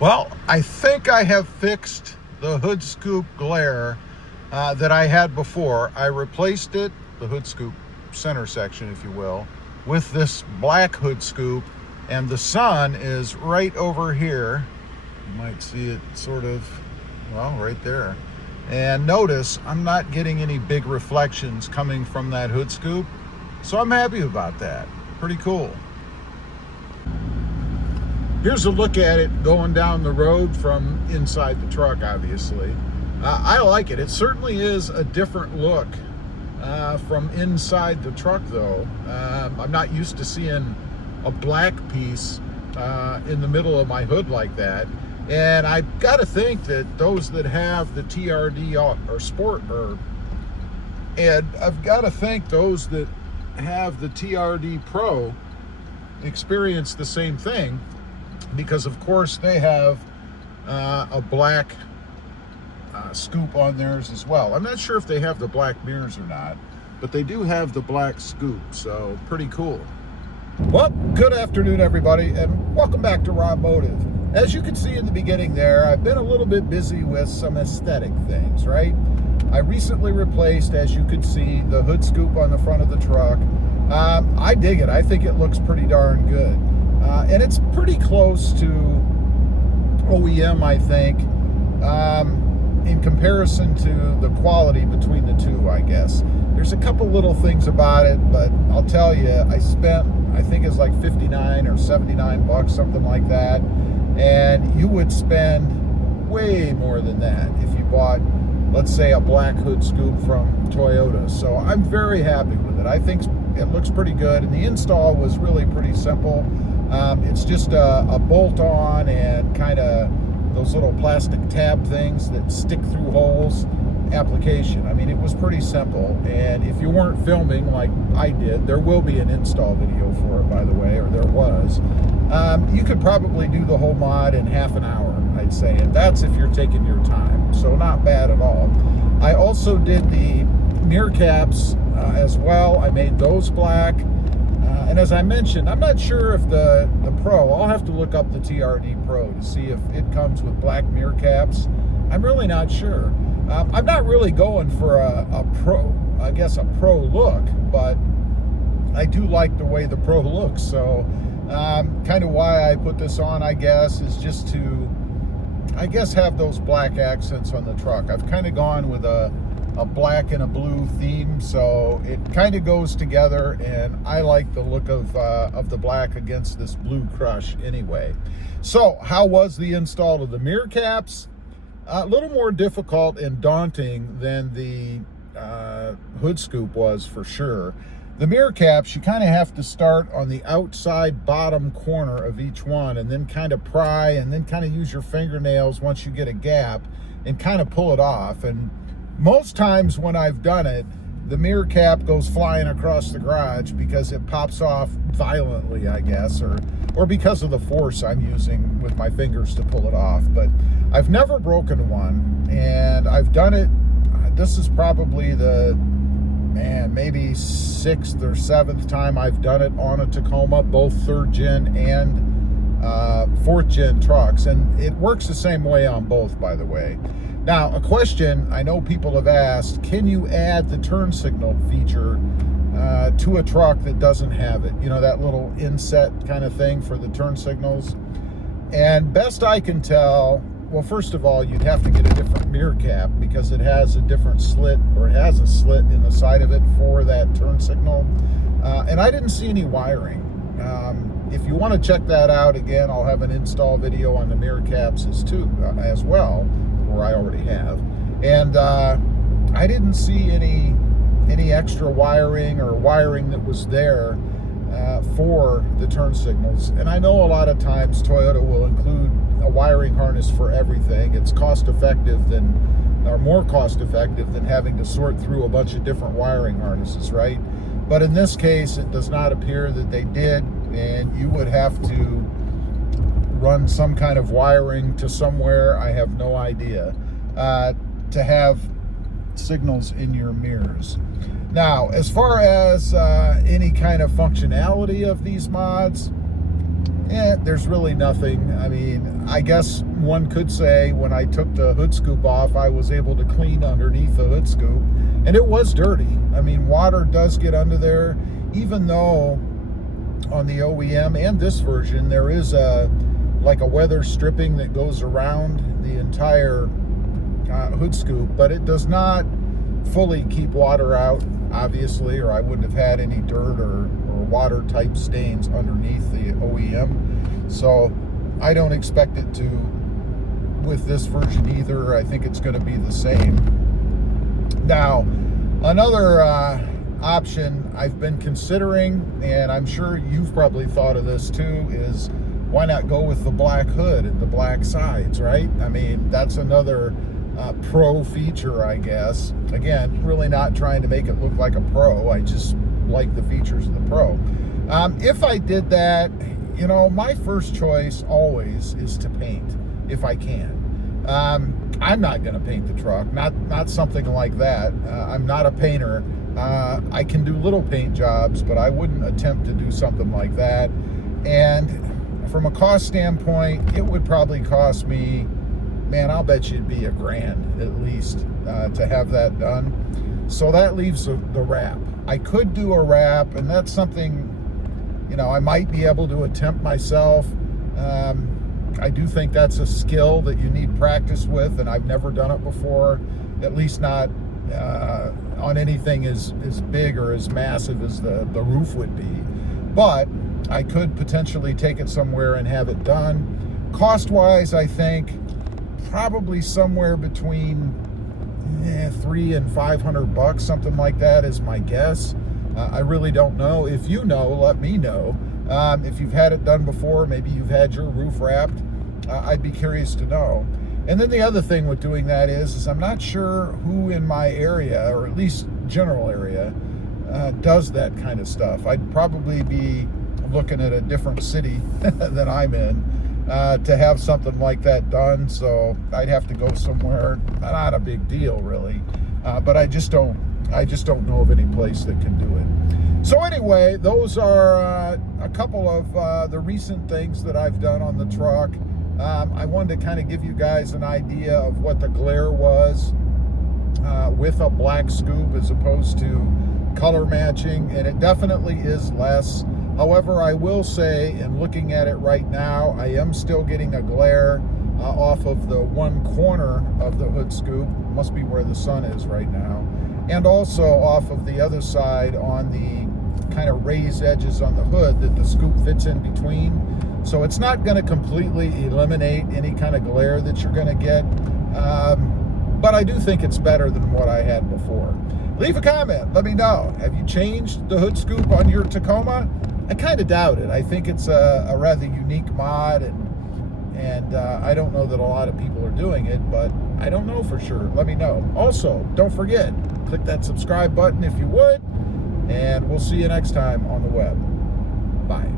Well, I think I have fixed the hood scoop glare that I had before. I replaced it, the hood scoop center section, if you will, with this black hood scoop, and the sun is right over here. You might see it sort of, well, right there. And notice I'm not getting any big reflections coming from that hood scoop, so I'm happy about that. Pretty cool. Here's a look at it going down the road from inside the truck, obviously. I like it. It certainly is a different look from inside the truck, though. I'm not used to seeing a black piece in the middle of my hood like that. And I've got to think that those that have the TRD or Sport, and I've got to think those that have the TRD Pro experience the same thing, because of course they have a black scoop on theirs as well. I'm not sure if they have the black mirrors or not, but they do have the black scoop, so pretty cool. Well, good afternoon, everybody, and welcome back to RobMotive. As you can see in the beginning there, I've been a little bit busy with some aesthetic things, right? I recently replaced, as you can see, the hood scoop on the front of the truck. I dig it. I think it looks pretty darn good. And it's pretty close to OEM, I think, in comparison to the quality between the two, I guess. There's a couple little things about it, but I'll tell you, I spent, I think it's like 59 or 79 bucks, something like that. And you would spend way more than that if you bought, let's say, a black hood scoop from Toyota. So I'm very happy with it. I think it looks pretty good, and the install was really pretty simple. It's just a bolt-on and kind of those little plastic tab things that stick through holes application. I mean, it was pretty simple, and if you weren't filming like I did, there will be an install video for it, by the way, or there was. You could probably do the whole mod in half an hour, I'd say, and that's if you're taking your time, so not bad at all. I also did the mirror caps as well. I made those black. And as I mentioned, I'm not sure if the Pro, I'll have to look up the TRD Pro to see if it comes with black mirror caps. I'm really not sure. I'm not really going for a Pro, I guess a Pro look, but I do like the way the Pro looks. So kind of why I put this on, I guess, is just to, I guess, have those black accents on the truck. I've kind of gone with a black and a blue theme, so it kind of goes together, and I like the look of the black against this blue crush anyway. So how was the install of the mirror caps? A little more difficult and daunting than the hood scoop was, for sure. The mirror caps, you kind of have to start on the outside bottom corner of each one, and then kind of pry, and then kind of use your fingernails once you get a gap and kind of pull it off. And most times when I've done it, the mirror cap goes flying across the garage because it pops off violently, I guess, or because of the force I'm using with my fingers to pull it off. But I've never broken one, and I've done it. This is probably the, maybe 6th or 7th time I've done it on a Tacoma, both 3rd gen and 4th gen trucks, and it works the same way on both, by the way. Now, a question I know people have asked, can you add the turn signal feature to a truck that doesn't have it? You know, that little inset kind of thing for the turn signals? And best I can tell, well, first of all, you'd have to get a different mirror cap because it has a different slit, or it has a slit in the side of it for that turn signal. And I didn't see any wiring. If you want to check that out, again, I'll have an install video on the mirror caps as well, or I already have. And I didn't see any extra wiring or wiring that was there for the turn signals. And I know a lot of times Toyota will include a wiring harness for everything. It's cost effective or more cost effective than having to sort through a bunch of different wiring harnesses, right? But in this case, it does not appear that they did, and you would have to run some kind of wiring to somewhere, I have no idea, to have signals in your mirrors. Now, as far as any kind of functionality of these mods, there's really nothing. I mean, I guess one could say when I took the hood scoop off, I was able to clean underneath the hood scoop, and it was dirty. I mean, water does get under there, even though on the OEM and this version, there is like a weather stripping that goes around the entire hood scoop, but it does not fully keep water out, obviously, or I wouldn't have had any dirt or water type stains underneath the OEM. So I don't expect it to with this version either. I think it's going to be the same. Now, another option I've been considering, and I'm sure you've probably thought of this too, is why not go with the black hood and the black sides, right? I mean, that's another pro feature, I guess. Again, really not trying to make it look like a pro. I just like the features of the pro. If I did that, you know, my first choice always is to paint, if I can. I'm not going to paint the truck, not something like that. I'm not a painter. I can do little paint jobs, but I wouldn't attempt to do something like that. And from a cost standpoint, it would probably cost me, man, I'll bet you it'd be $1,000 at least to have that done. So that leaves the wrap. I could do a wrap, and that's something, you know, I might be able to attempt myself. I do think that's a skill that you need practice with, and I've never done it before, at least not on anything as big or as massive as the roof would be. But I could potentially take it somewhere and have it done. Cost-wise, I think probably somewhere between $300 and $500, something like that is my guess. I really don't know. If you know, let me know. If you've had it done before, maybe you've had your roof wrapped, I'd be curious to know. And then the other thing with doing that is I'm not sure who in my area, or at least general area, does that kind of stuff. I'd probably be looking at a different city than I'm in to have something like that done. So I'd have to go somewhere. Not a big deal, really, but I just don't know of any place that can do it. So anyway, those are a couple of the recent things that I've done on the truck. I wanted to kind of give you guys an idea of what the glare was with a black scoop as opposed to color matching, and it definitely is less. However, I will say, and looking at it right now, I am still getting a glare off of the one corner of the hood scoop. Must be where the sun is right now. And also off of the other side on the kind of raised edges on the hood that the scoop fits in between. So it's not going to completely eliminate any kind of glare that you're going to get. But I do think it's better than what I had before. Leave a comment. Let me know. Have you changed the hood scoop on your Tacoma? I kind of doubt it. I think it's a rather unique mod, and I don't know that a lot of people are doing it, but I don't know for sure. Let me know. Also, don't forget, click that subscribe button if you would, and we'll see you next time on the web. Bye.